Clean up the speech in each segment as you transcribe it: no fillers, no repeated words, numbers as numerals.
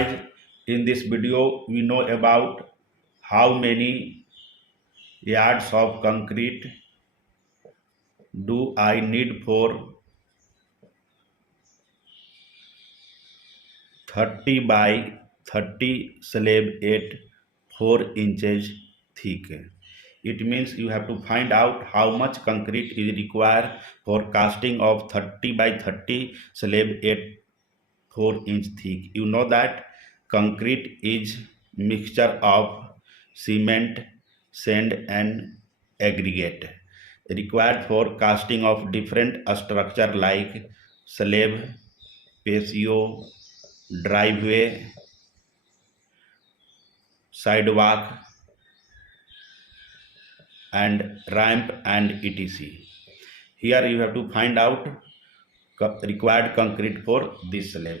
guys, in this video we know about how many yards of concrete do I need for 30 by 30 slab at 4 inches thick. It means you have to find out how much concrete is required for casting of 30 by 30 slab at 4-inch thick. You know that concrete is mixture of cement, sand and aggregate required for casting of different structure like slab, patio, driveway, sidewalk and ramp and etc. Here you have to find out required concrete for this slab.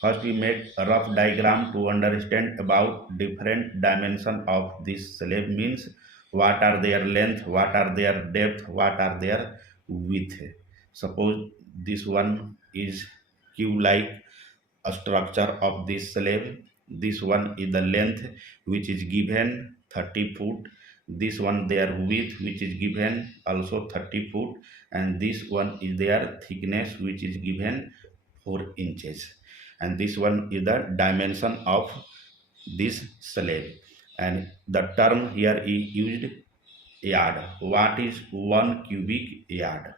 First we make a rough diagram to understand about different dimension of this slab, means what are their length, what are their depth, what are their width. Suppose this one is cube like a structure of this slab. This one is the length which is given 30 foot. This one their width which is given also 30 foot, and this one is their thickness which is given 4 inches, and this one is the dimension of this slab. And the term here is used yard. What is 1 cubic yard?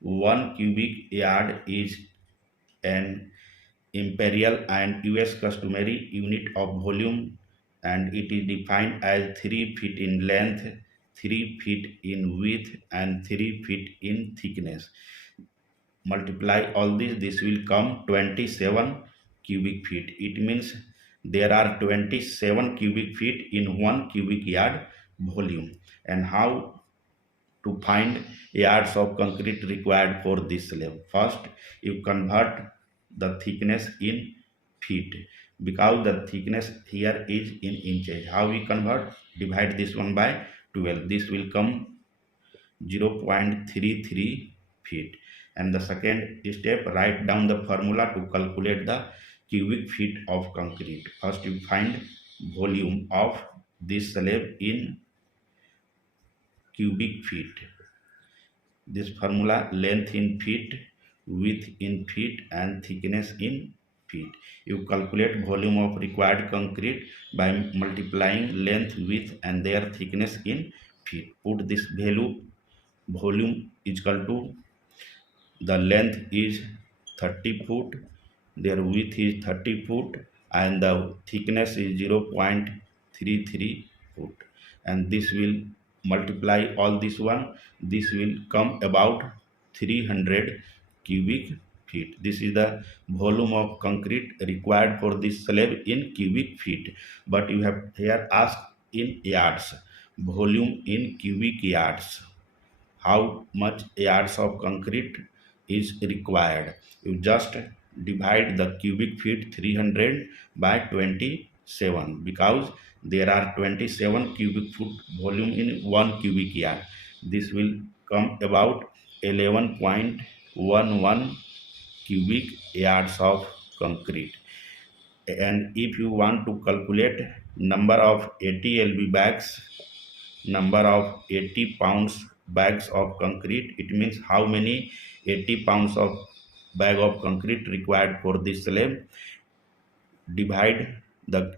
1 cubic yard is an imperial and US customary unit of volume, and it is defined as 3 feet in length, 3 feet in width and 3 feet in thickness. Multiply all this will come 27 cubic feet. It means there are 27 cubic feet in 1 cubic yard volume. And how to find yards of concrete required for this slab? First, you convert the thickness in feet, because the thickness here is in inches. How we convert? Divide this one by 12. This will come 0.33 feet. And the second step, write down the formula to calculate the cubic feet of concrete. First you find volume of this slab in cubic feet. This formula, length in feet, width in feet and thickness in feet. You calculate volume of required concrete by multiplying length, width and their thickness in feet. Put this value, volume is equal to, the length is 30 foot, their width is 30 foot and the thickness is 0.33 foot, and this will multiply all this one, this will come about 300 cubic feet. This is the volume of concrete required for this slab in cubic feet, but you have here asked in yards, volume in cubic yards. How much yards of concrete is required? You just divide the cubic feet 300 by 27, because there are 27 cubic foot volume in 1 cubic yard. This will come about 11.11 cubic yards of concrete. And if you want to calculate number of 80 lb bags, number of 80 pounds bags of concrete, it means how many 80 pounds of bag of concrete required for this slab. Divide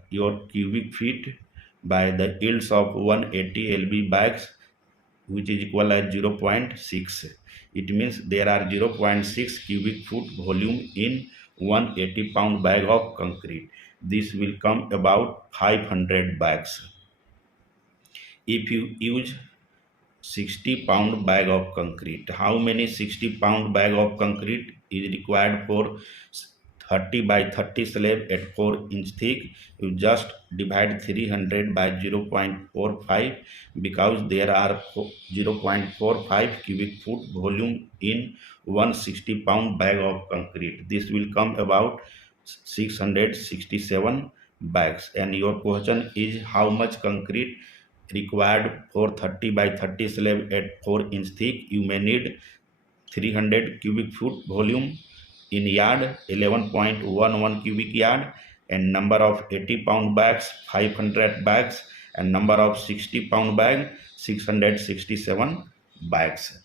your cubic feet by the yields of 180 lb bags, which is equal as 0.6. It means there are 0.6 cubic foot volume in 180 pound bag of concrete. This will come about 500 bags. If you use 60 pound bag of concrete, how many 60 pound bag of concrete is required for 30 by 30 slab at 4 inch thick? You just divide 300 by 0.45, because there are 0.45 cubic foot volume in 160 pound bag of concrete. This will come about 667 bags. And your question is how much concrete required for 30 by 30 slab at 4 inch thick? You may need 300 cubic foot volume in yard, 11.11 cubic yard, and number of 80-pound bags 500 bags and number of 60-pound bag 667 bags.